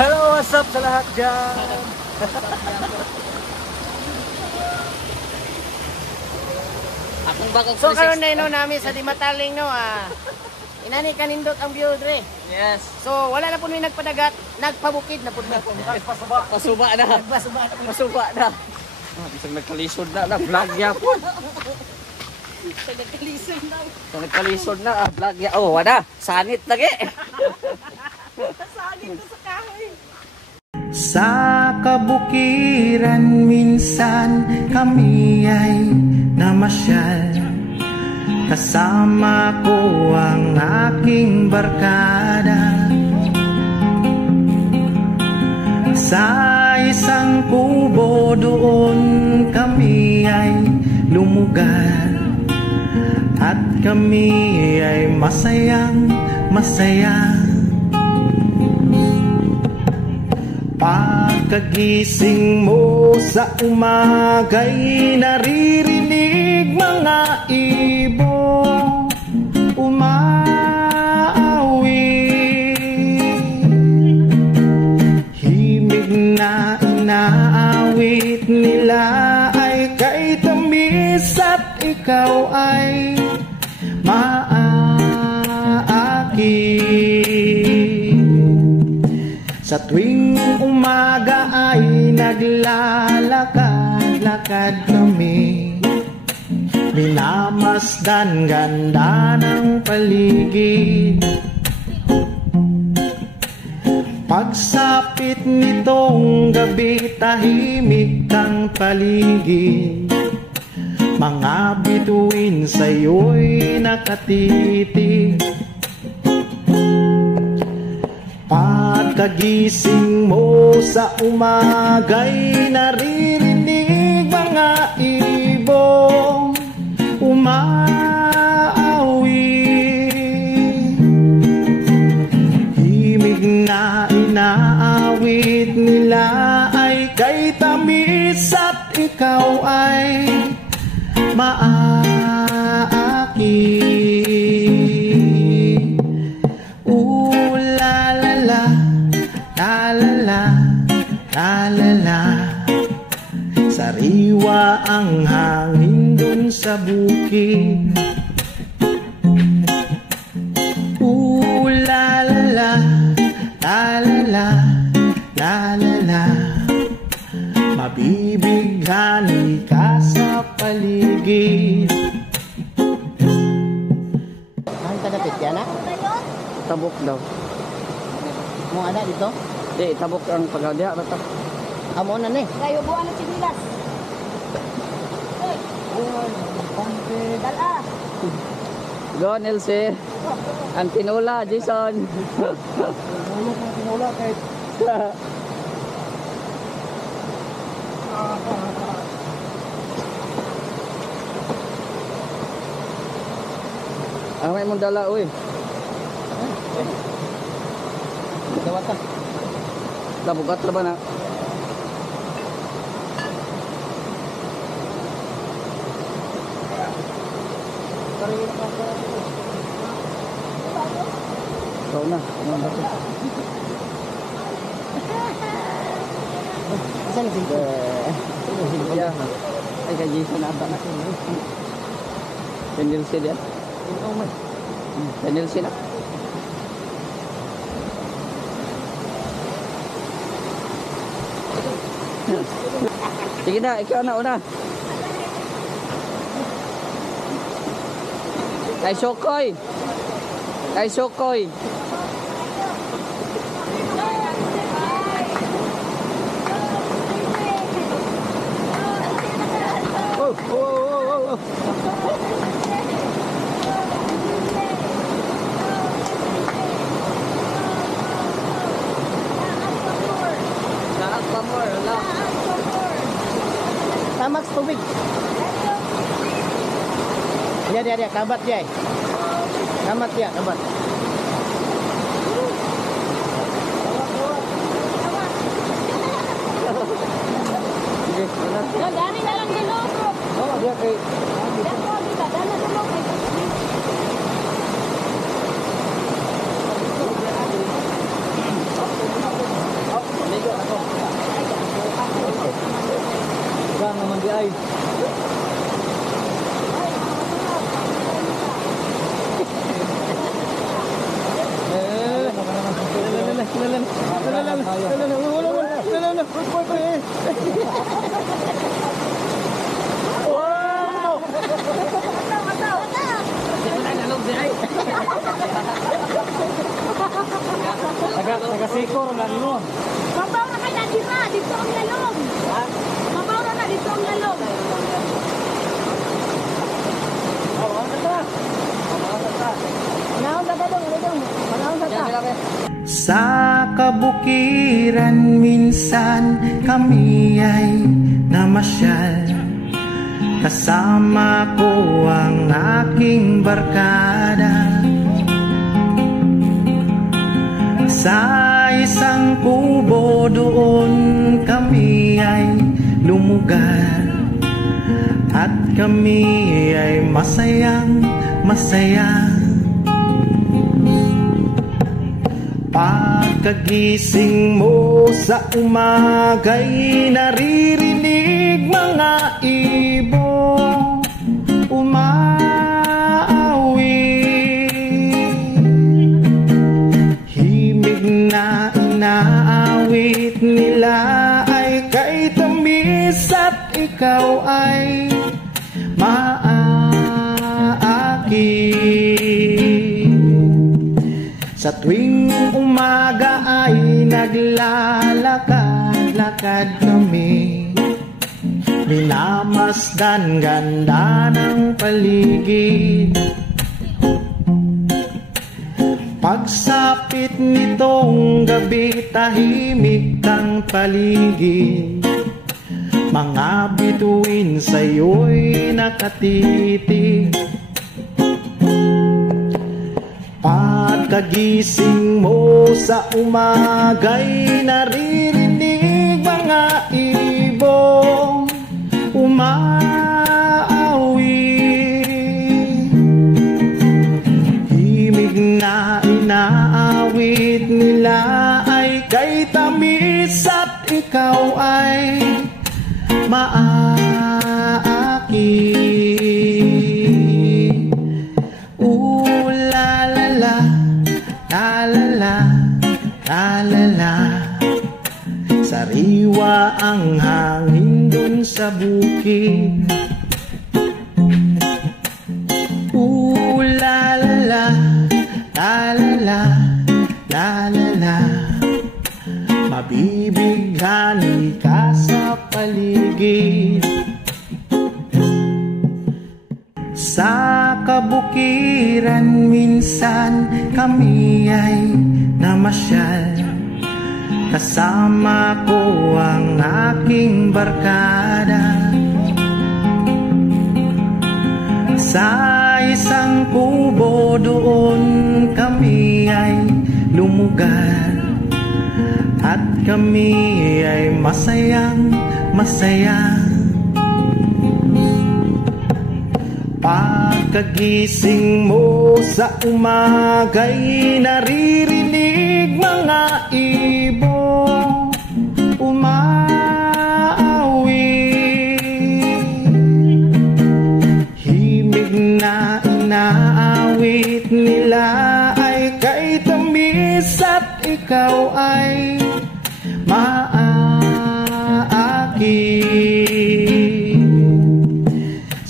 Hello, what's up sa lahat dyan? Akong bagong So karon na ino namin sa Dimataling no inani kanindot ang view dre. Yes. So wala na pud mi nagpadagat, nagpabukid na pud mi. Pasuba na. Pasuba na. Bisag nagkalisod na vlog ya po. Nagkalisod na vlog ya. Oh, wala. Sanit lagi. Sanit sa kahoy. Sa kabukiran minsan kami ay namasyal. Kasama ko ang aking barkada. Sa isang kubo doon kami ay lumugar. At kami ay masayang masaya. Pagkagising mo sa umaga'y naririnig mga ibong umaawi. Himig na inaawit nila ay kay tamis at ikaw ay maaaki. Sa tuwing umaga ay naglalakad-lakad kami. Minamasdan ganda ng paligid. Pagsapit nitong gabi tahimik ang paligid. Mga bituin sa'yo'y nakatitig. Pagkagising mo sa umaga'y naririnig mga ibong umaawi. Himig na inaawit nila ay kay tamis at ikaw ay maaaki. La-la-la, sariwa ang hangin dun sa bukid. La-la-la, la-la-la, la-la-la, mabibighani ka sa paligid. Ang kadapit yan ha? Tabok daw. Mo ada dito? Di, tabok ang pagadiha bata. Amo na ni. Kayo buwan ng sinilas. Dala. Go, Nelsie. Ang tinula, Jason. Tinula kahit Ang may mong dala, uy. Dawata. Tabukat na ba na? Ikaw na. Isa na singko. Ay, kay Jason na ata na. Pendil siya diyan. Pendil siya na. Sige na, ikaw na una. Kay Sokoy. Kay Sokoy. Oh, oh, oh, oh. Lahat pa more, lahat. Tamax tubig. Dia, kabat dia. Kamat dia, kabat. Sige, una. Gani na lang dilo. Oh, dia kay ay. Nagasikor na nino. Mabaw na ka dati ma, dito ang lalong. Mabaw na dito ang lalong. Manahon sa gadong, manahon sa ta. Sa kabukiran minsan kami ay namasyal. Kasama ko ang aking barkada. Sa isang kubo doon kami ay lumugar. At kami ay masayang masaya. Pagkagising mo sa umaga'y naririnig mga ibong umaawi. Himig na inaawit nila ay kay tamis at ikaw ay maaaki. Sa tuwing umaga ay naglalakad-lakad kami. Minamasdan ganda ng paligid. Pagsapit nitong gabi tahimik ang paligid. Mga bituin sa'yo'y nakatitig. Pagkagising mo sa umaga'y naririnig mga ibong umaawi. Himig na inaawit nila ay kay tamis at ikaw ay maaaki. La-la-la, sariwa ang hangin dun sa bukid. La-la-la, la-la-la, la-la-la, mabibighani ka sa paligid. Sa kabukiran minsan kami ay namasyal. Kasama ko ang aking barkada. Sa isang kubo doon kami ay lumugar. At kami ay masayang masaya. Pagkagising mo sa umaga'y naririnig mga ibong umaawi. Himig na inaawit nila ay kay tamis at ikaw ay maaaki.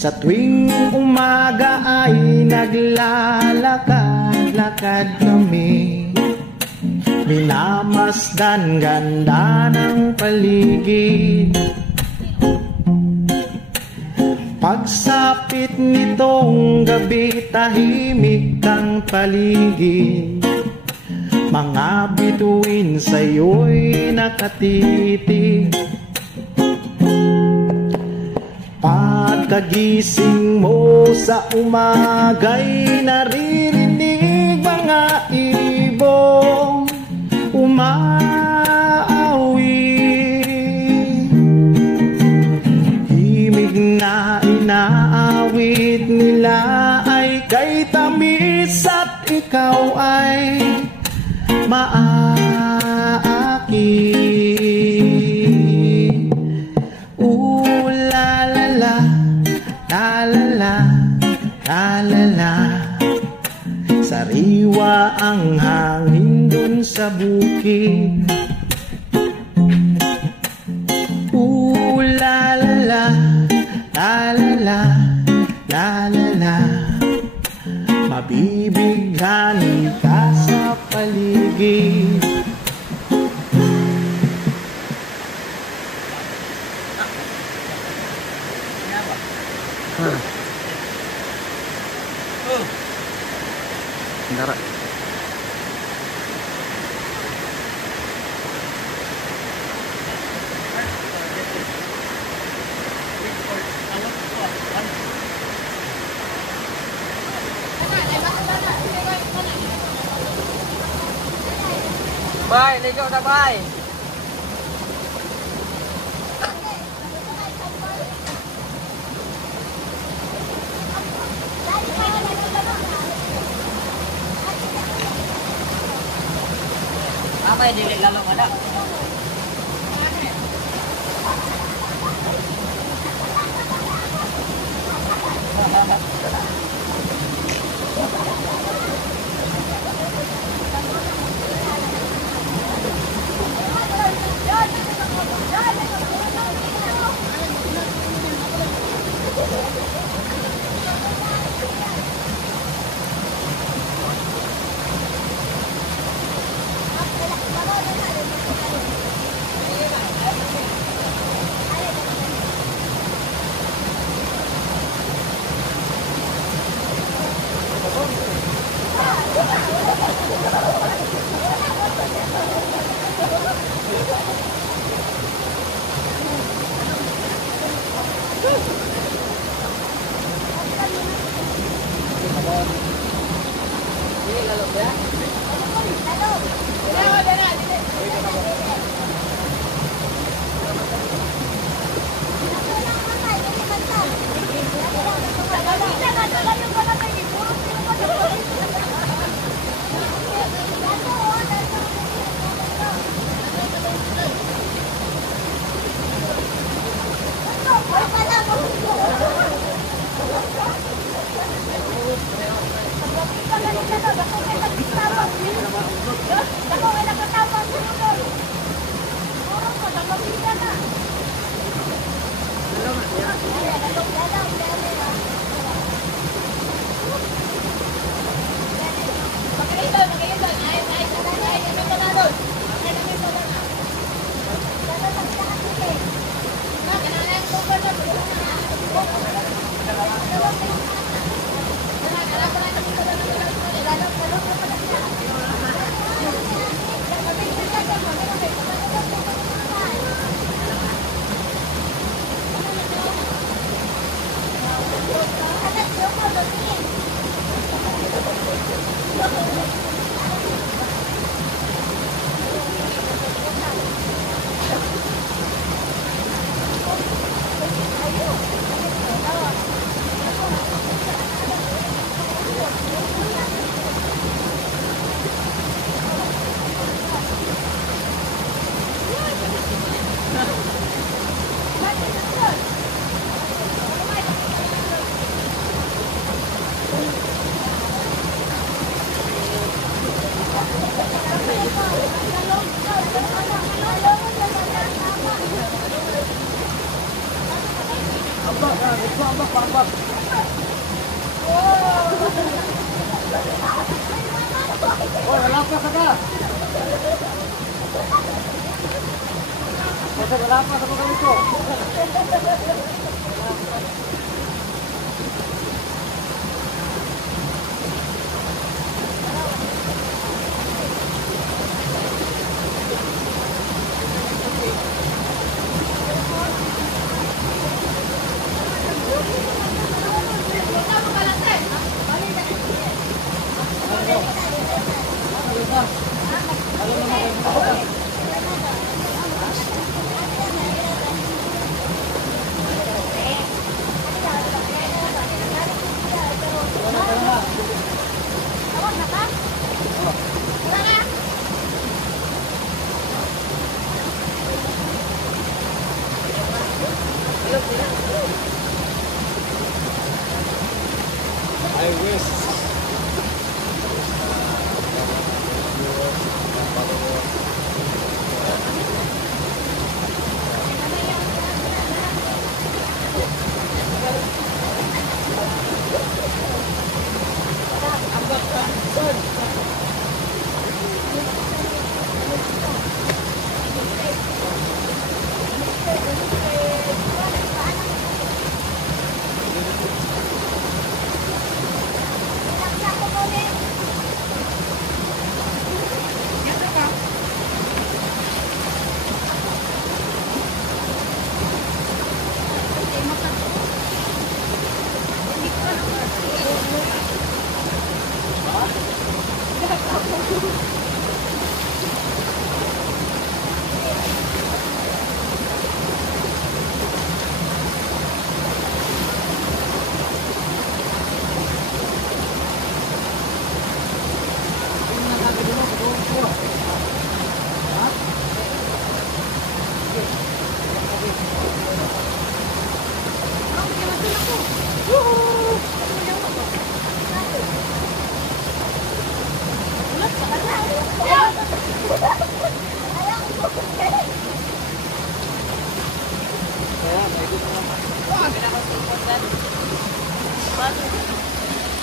Sa tuwing umaga ay naglalakad-lakad kami. Minamasdan ganda ng paligid. Pagsapit nitong gabi tahimik ang paligid. Mga bituin sa'yo'y nakatitig. Pagkagising mo sa umaga'y naririnig mga ibong umaawi. Himig na inaawit nila ay kay tamis at ikaw ay maaaki. La Ooh la la la, la la la, la la la. Mabibighanin ka sa paligid. Dara. Bye, ligo na bye. Apa yang dili lalong ada?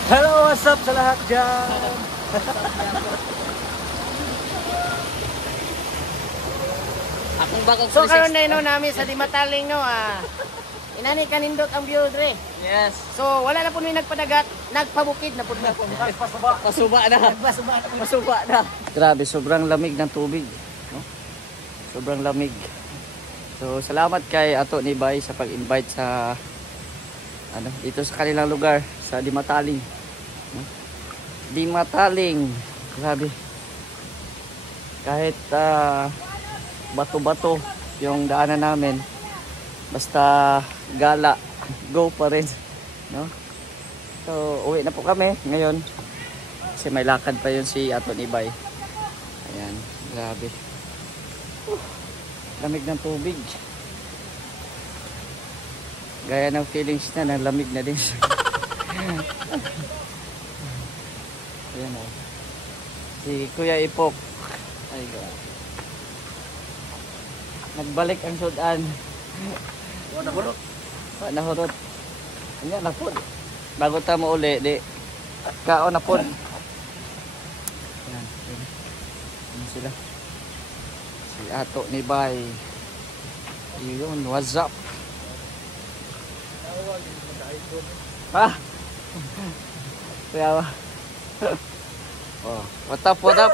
Hello, what's up sa lahat dyan? Akong bagong So karon na no namin sa Dimataling no inani kanindot ang view dre. Yes. So wala na po may nagpadagat, nagpabukid na po na. Pasuba na. Pasuba na. Grabe, sobrang lamig ng tubig. No? Sobrang lamig. So salamat kay Ato ni Bay sa pag-invite sa dito sa kanilang lugar sa Dimataling. No? Dimataling. Grabe. Kahit bato-bato yung daanan namin, basta gala, go pa rin, no? So uwi na po kami ngayon kasi may lakad pa yun si Ato ni Bay. Ayan, grabe. Lamig ng tubig, gaya ng feelings na lamig na din. Ayan o, si Kuya Ipok, ay grabe, nagbalik ang sudan. Nahurot. Nahurot. Anya na pod. Bago ta mo uli di kaon na pod. Yan. Ano sila? Si Ato ni Bay. Yun, what's up? Ha? Kaya oh, what up, what up?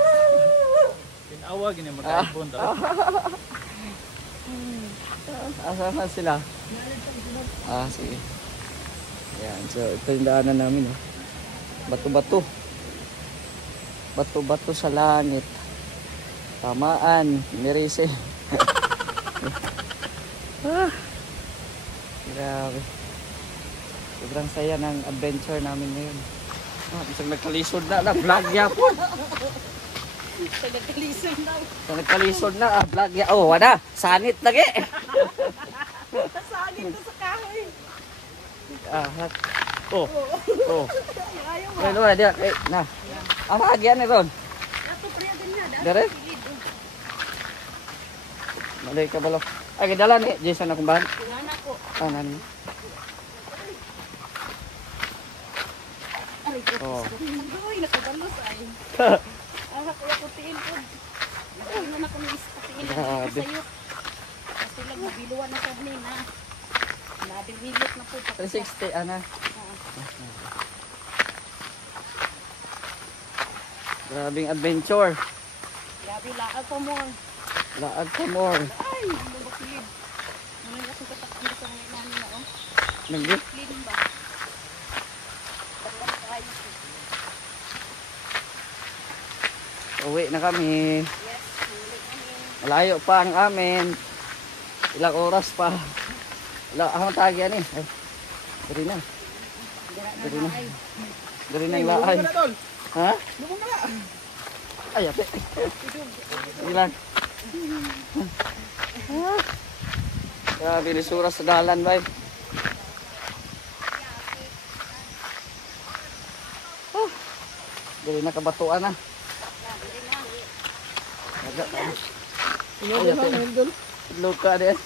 Tinawag ini mag-iPhone daw. Asan na sila? Sige. Ayan, so ito yung daanan namin. Bato-bato. Bato-bato sa langit. Tamaan, Mirise. Grabe. Sobrang saya ng adventure namin ngayon. Isang nagkalisod na, vlog niya po. Nagkalisod na, vlog niya. Oh, wala. Sanit lagi. Sanit na sa kahoy. Oh. Well, wala dia. Na. Ang hagyan ni Ron. Ato priya din na. Dire? Malay ka balo. Ay, dala ni Jason akong bahan. Nana ko. Nani. Aray ko. Oh. Uy, nakagalos ay. Kaya ko tiin po. Nakainan ako ng tiin na sayo. Kasi lang mabiluan na siya na. Nabilhilot na po. 360, ana. Grabing adventure. Grabe, laag pa mo. Laag pa more. Ay, lumukilid. Muna akong katakbo sa mga namin na oh. Nagdi? Clean ba? Talang tayo. Uwi na kami. Yes, huli kami. Malayo pa ang amin. Ilang oras pa. Wala, akong tagyan eh. Ay, dari na. Dari na. Dari na yung laay. Ha? Ay, ate. Sige lang. Grabe, lisura sa dalan, bay. Dari na kabatuan na. Ay, ate. Luka din.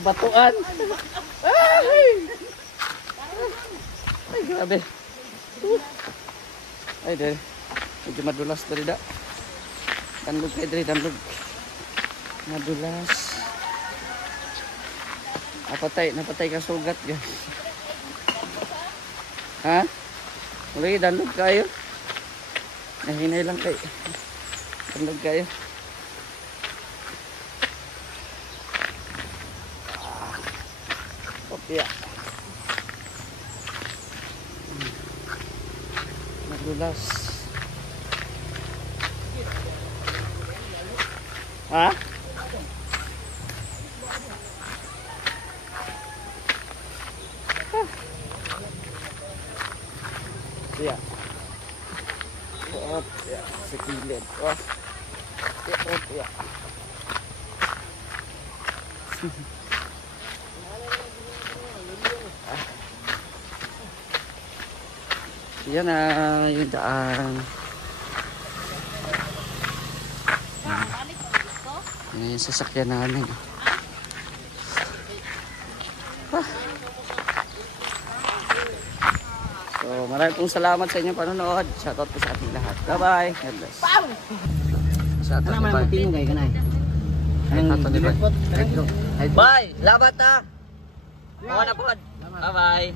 Batuan. Ay, grabe. Ay, dere. Medyo madulas dari da. Danlog kayo dere, danlog. Madulas. Napatay ka sugat, guys. Ha? Ulit, danlog kayo. Nahinay lang kayo. Danlog kayo. Kopya. Madulas. Ha? Iya. Oh, ya, sekilid. Oh. Ya. Yan na yung daan. Yan yung sasakyan namin. So maraming pong salamat sa inyong panonood. Shoutout po sa ating lahat. Bye-bye. God bless. Shoutout ni Bay. Tingin kayo kanay. Shoutout ni Bay. Bye! Labat ha! Mga na po. Bye-bye.